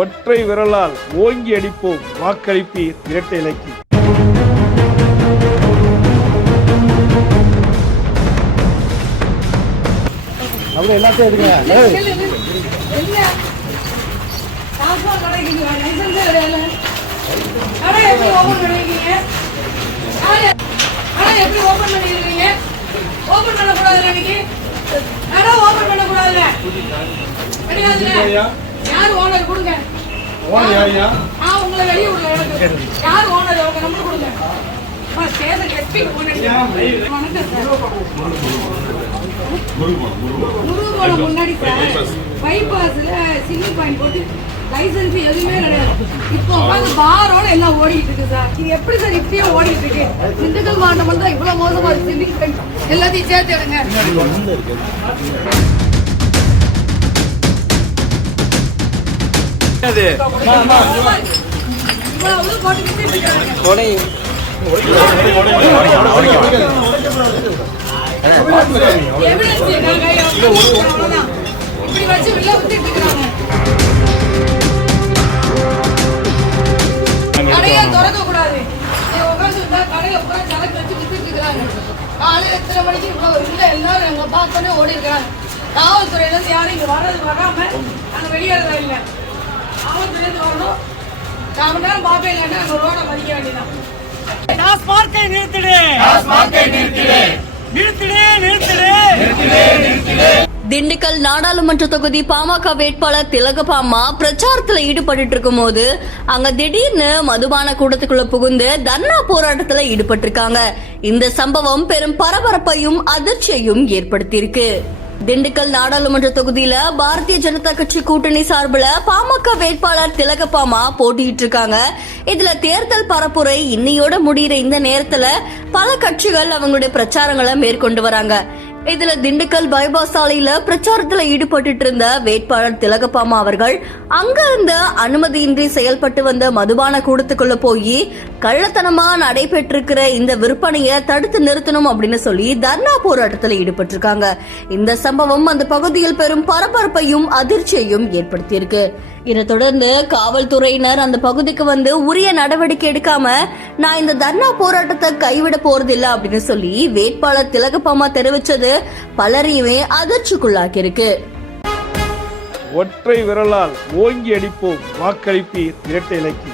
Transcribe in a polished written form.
ஒற்றை விரலால் ஓங்கி அடிப்போம், வாக்களிப்பீர் இரட்டை இலக்கு. அவ்வளோ எல்லாத்தையும் எடுங்க. யார் ஓனர் கொடுங்க. ஓனர் யாரையா? உங்களை வெளியே விடல. யார் ஓனர் அவங்க நம்பர் கொடுங்க. ஸ்டேஷன் எஸ்பி வணக்கம் சார். முருகோட முன்னாடி சார் பைபாஸ்ல சிங்கிள் பாயிண்ட் போட்டு லைசன்ஸ் எதுவுமே கிடையாது. இப்போ உட்காந்து பாரோட எல்லாம் ஓடிட்டு இருக்கு சார். இது எப்படி சார் இப்படியே ஓடிட்டு இருக்கு? திண்டுக்கல் மாவட்டம் தான் இவ்வளவு மோசமா இருக்கு. எல்லாத்தையும் சேர்த்து எடுங்க. கடையை திறக்க கூடாது. கடையில பூரா சரக்கு வச்சு வித்துட்டு இருக்காங்க. காலையில எத்தனை மணிக்கு இவ்வளவு எல்லாரும் எங்க பார்த்தோன்னே ஓடி இருக்கிறாங்க. காவல்துறையில இருந்து யாரும் இங்க வராம அங்க வெளியேறதா இல்லை. காவல்துறையில வரணும். நாம நேரம் பாப்பே இல்லைன்னா அங்க ரோட மதிக்க வேண்டியதான். டாஸ்மார்க்கை நிறுத்திடு, நிறுத்திடு, நிறுத்திடு, நிறுத்திடு. திண்டுக்கல் நாடாளுமன்ற தொகுதி பாமக வேட்பாளர் திலகபாமா பிரச்சாரத்துல ஈடுபட்டு இருக்கும் போது அங்க திடீர்னு மதுபான கூடத்துக்குள்ள புகுந்து தர்ணா போராட்டத்துல ஈடுபட்டு இருக்காங்க. இந்த சம்பவம் பெரும் பரபரப்பையும் அதிர்ச்சியையும் ஏற்படுத்தியிருக்கு. திண்டுக்கல் நாடாளுமன்ற தொகுதியில பாரதிய ஜனதா கட்சி கூட்டணி சார்பில் பாமக வேட்பாளர் திலகபாமா போட்டிட்டு இருக்காங்க. இதுல தேர்தல் பரப்புரை இன்னையோட முடிகிற இந்த நேரத்துல பல கட்சிகள் அவங்களுடைய பிரச்சாரங்களை மேற்கொண்டு வராங்க. இதுல திண்டுக்கல் பைபாஸ் சாலையில பிரச்சாரத்துல ஈடுபட்டு இருந்த வேட்பாளர் திலகபாமா அவர்கள் அங்க இருந்த அனுமதியின்றி செயல்பட்டு வந்த மதுபான கூடத்துக்குள்ள போய் கள்ளத்தனமா நடைபெற்றிருக்கிற இந்த விற்பனையை தடுத்து நிறுத்தணும் அப்படின்னு சொல்லி தர்ணா போராட்டத்தில் ஈடுபட்டு இருக்காங்க. இந்த சம்பவம் அந்த பகுதியில் பெரும் பரபரப்பையும் அதிர்ச்சியையும் ஏற்படுத்தியிருக்கு. இதை தொடர்ந்து காவல்துறையினர் அந்த பகுதிக்கு வந்து உரிய நடவடிக்கை எடுக்காம நான் இந்த தர்ணா போராட்டத்தை கைவிட போறதில்லை அப்படின்னு சொல்லி வேட்பாளர் திலகபாமா தெரிவிச்சது பலரையுமே அதிர்ச்சிக்குள்ளாக்கி இருக்கு. ஒற்றை விரலால் ஓங்கி அடிப்போம், வாக்களிப்பீர் இரட்டை இலக்கு.